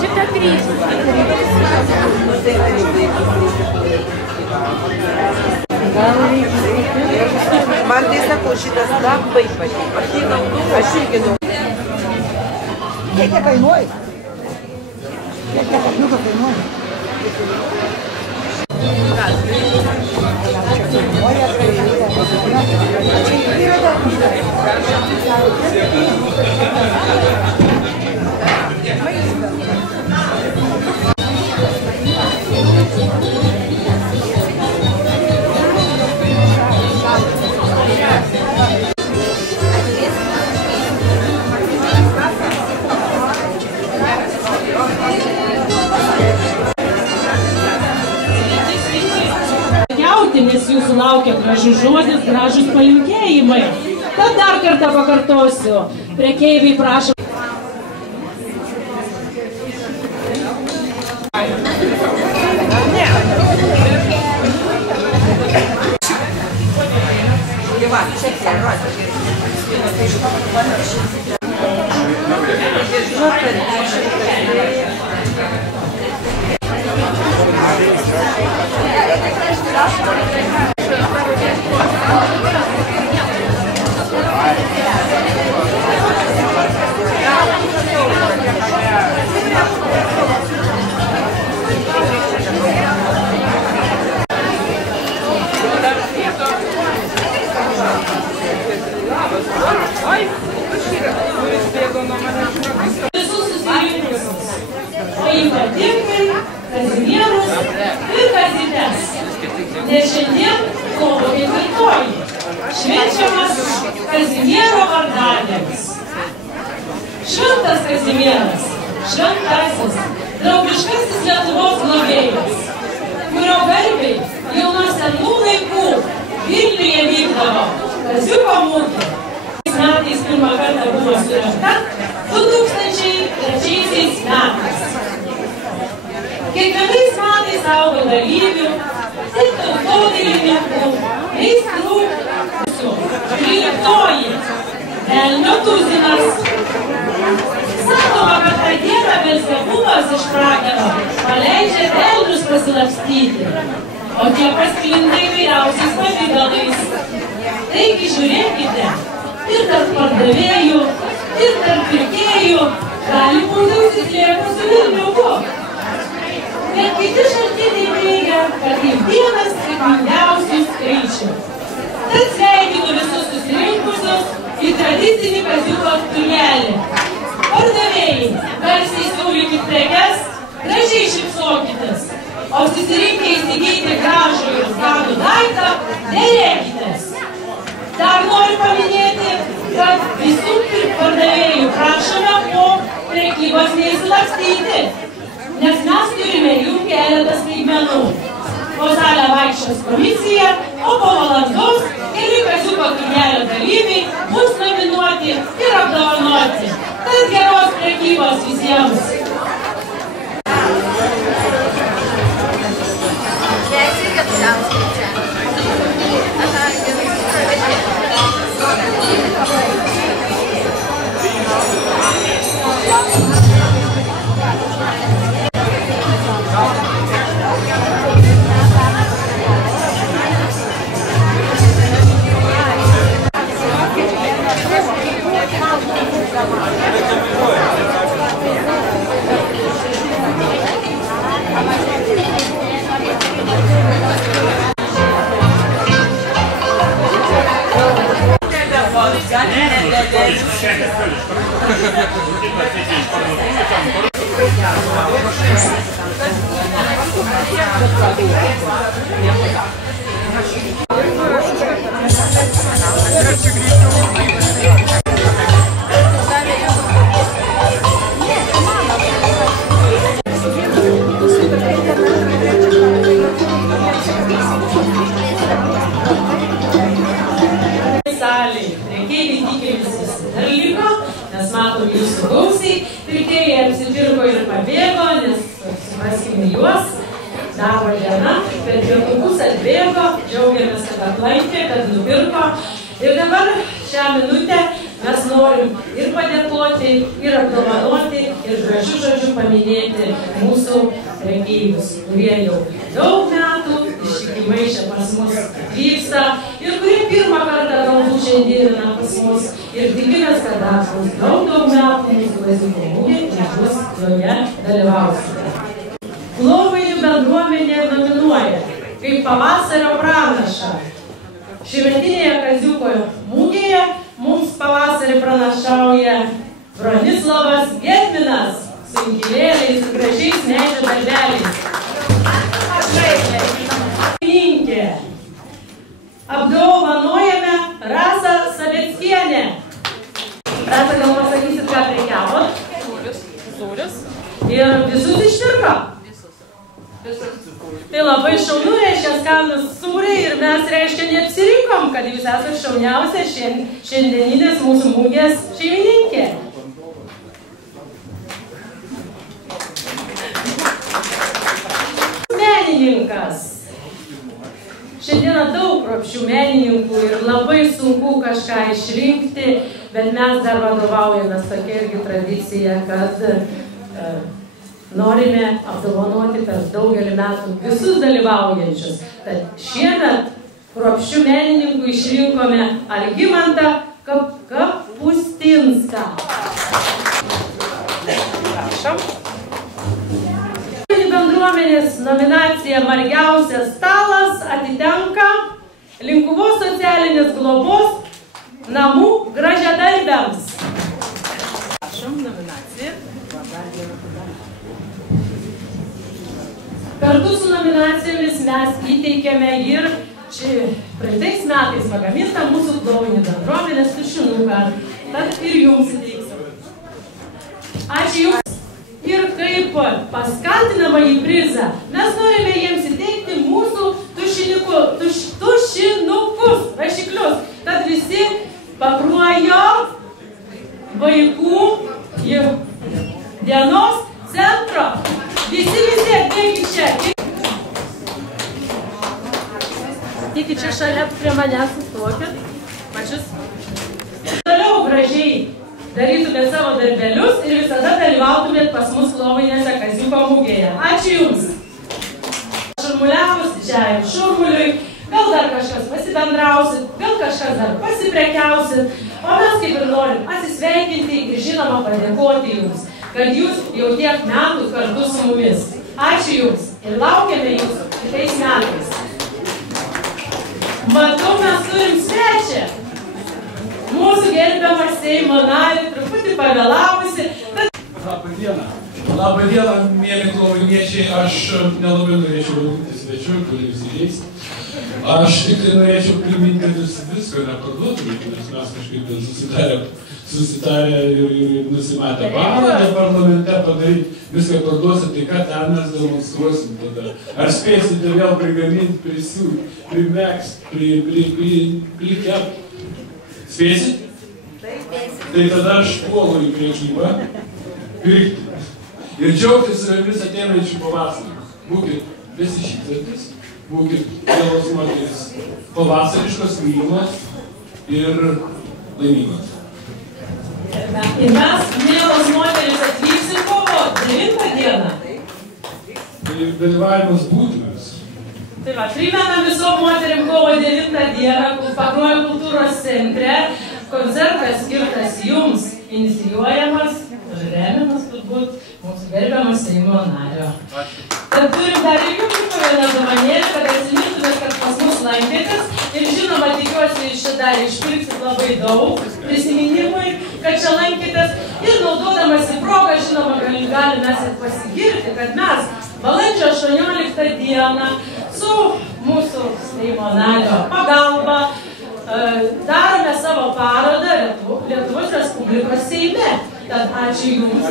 Šitą 3. Man tai sakau, šitas labai patiko. Aš irgi naudoju. Kiek jie kainuoja? Kiek jie kapliuką kainuoja? Nes jūsų laukia gražus žodis, gražus palinkėjimai. Tad dar kartą pakartosiu. Prekeiviai prašo. Visus susirinkusius, o ypatingai Kazimierus ir Kazites, nes šiandien kovo 4 švenčiamas Kazimiero vardadienis. Šventas Kazimieras, šventasis, draugiškasis Lietuvos globėjas, kurio garbei jau nuo senų laikų Vilniuje vykdavo Kaziuko mugė. Metais pirmą kartą buvo surengta 2003 metais. Kiekvienais metais auga dalyvių, ir tautodailininkų, meistrų, 13 Velnio tuzinas. Sakoma, kad tą dieną Belzebulas iš pragaro paleidžia velnius pasilapstyti, o tie pasklinda įvairiausiais pavidalais. Taigi žiūrėkite, ir tarp pardavėjų, ir tarp pirkėjų gali būti užsislėpusių velniukų. Bet kiti šaltiniai teigia, kad tai vienas sėkmingiausių skaičių. Tad sveikinu visus susirinkusius į tradicinį Kaziuko turnelį. Pardavėjai, garsiai siūlykit prekes, gražiai šypsokitės, o susirinkę įsigyti gražų ir skanų daiktą, derėkitės. Dar noriu paminėti, kad visų pardavėjų prašome po prekybos neįsilakstyti, nes mes turime jų keletą staigmenų. Po salę vaikščios komisija, o po valandos keli Kaziuko turnelio dalyviai bus nominuoti ir apdovanoti. Tad geros prekybos visiems! Darbo diena, bet pietukus atbėgo, džiaugiamės, kad aplankė, kad nupirko. Ir dabar šią minutę mes norim ir padėkoti pasveikinti ir apdovanoti ir gražiu žodžiu paminėti mūsų prekeivius, kurie jau daug metų ištikimai čia pas mus atvyksta ir kurie pirmą kartą galbūt šiandieną pas mus ir tikimės, kad dar bus daug metų mūsų kaziuko mugė ir bus joje dalyvausite. Klovainių bendruomenė nominuoja kaip pavasario pranašą. Šiemetinėje kaziuko mugėje mums pavasarį pranašauja Bronislavas Gedminas su inkilėliais ir gražiais medžio darbeliais. Apdovanojame Rasą Saveckienę. Rasa, gal pasakysit, ką prekiavot? Sūrius. Ir visus išpirko? Tai labai šaunu, reiškia skanus sūriai ir mes, reiškia, neapsirinkom, kad jūs esate šauniausia šiandieninės mūsų mugės šeimininkė. Menininkas. Šiandieną daug kruopščių menininkų ir labai sunku kažką išrinkti, bet mes dar vadovaujamės tokia irgi tradicija, kad norime apdovanoti per daugelį metų visus dalyvaujančius. Tad šiemet kruopščių menininkų išrinkome Algimantą Kapustinską. Prašom. Bendruomenės nominacija Margiausias stalas atitenka Linkuvos socialinės globos namų gražiadarbiams. Prašom, nominacija. Kartu su nominacijomis mes įteikėme ir praeitais metais pagamintą mūsų klovainių bendruomenės tušinuką. Tad ir jums įteiksim. Ačiū jums. Ir kaip paskatinamąjį prizą mes norime jiems įteikti mūsų tušinukus, rašiklius, kad visi Pakruojo vaikų dienos centro. Visi ateikit čia. Ateikit čia šalia prie manęs, sustokit. Pačius. Toliau gražiai darytumėt savo darbelius ir visada dalyvautumėt pas mus klovainėse kaziuko mugėje. Ačiū Jums! Šurmuliavus didžiajam šurmuliui, gal dar kažkas pasibendrausit, gal kažkas dar pasiprekiausit, o mes kaip ir norim atsisveikinti ir žinoma padėkoti Jums, kad Jūs jau tiek metų kartu su mumis. Ačiū Jums ir laukiame Jūsų kitais metais. Matau, mes turim svečią. Mūsų gerbiamą Seimo narį, truputį pavėlavusi. Labą dieną. Labą dieną, mėly klovainiečiai. Aš nelabai norėčiau vadinti svečiu, kurie visi eis. Aš tik norėčiau priminti, kad jūs visko neparduotumėte, nes mes kažkaip susitarę ir nusimatę parodą parlamente padaryti. Viską parduosit, tai ką ten mes demonstruosim tada. Ar spėsite vėl prigaminti, prisiūti, primegst, prikept? Spėsit? Tai tada aš puolu į priekybą pirkti. Ir džiaugtis su jumis ateinančių pavasarį. Būkit besišypsantis, būkit mielos moterys pavasariškos, mylimos ir laimingos. Ir mes, mielos moterys, atvyksim kovo 9 dieną. Tai dalyvavimas būtinas. Tai va, primenam visom moterim kovo 9 dieną Pakruojo kultūros centre. Koncertas skirtas jums, inicijuojamas, remiamas turbūt, mūsų gerbiamas Seimo nario. Tad turim dar ir jums vieną dovanėlę, kad atsimintumės, kad pas mus lankėtės. Ir žinoma, tikiuosi, iš čia dar išpirksit labai daug prisiminimui, kad čia lankėtės. Ir naudodamasi progą, žinoma, galim mes ir pasigirti, kad mes balandžio 18 dieną su mūsų Seimo nario pagalba darome savo parodą Lietuvos Respublikos Seime. Tad ačiū Jums.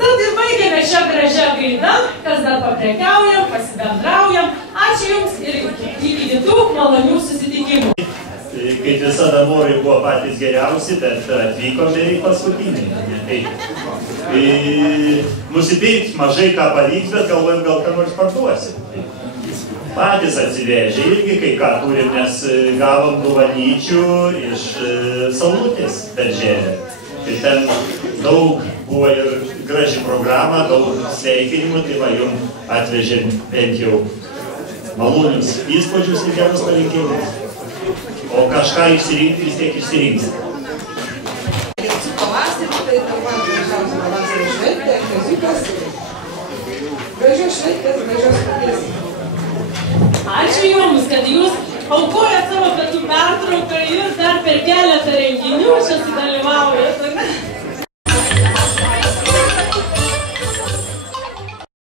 Tad ir baigėme šią gražią gaidą, kas dar paprekiaujam, pasibendraujam. Ačiū Jums ir iki kitų malonių susitikimų. Kaip visada norai buvo patys geriausi, bet atvykome į paskutinį. Nusipirkti mažai ką pavyks, bet galvojam, gal ką nors parduosim. patys atsivežė irgi kai ką turim, nes gavom duvanyčių iš Saulutės Berželė. Ir ten daug buvo ir graži programa, daug sveikinimų, tai va, jums atvežėm bent jau malonius įspūdžius ir gerus palinkėjimus. O kažką išsirinkti vis tiek išsirinksite. Pavasarį, tai man gražiausia pavasario šventė, kaziukas. Gražios šventės, gražios šventės. Ačiū Jums, kad Jūs aukojat savo pietų pertrauką ir dar per keletą renginių čia sudalyvaujat.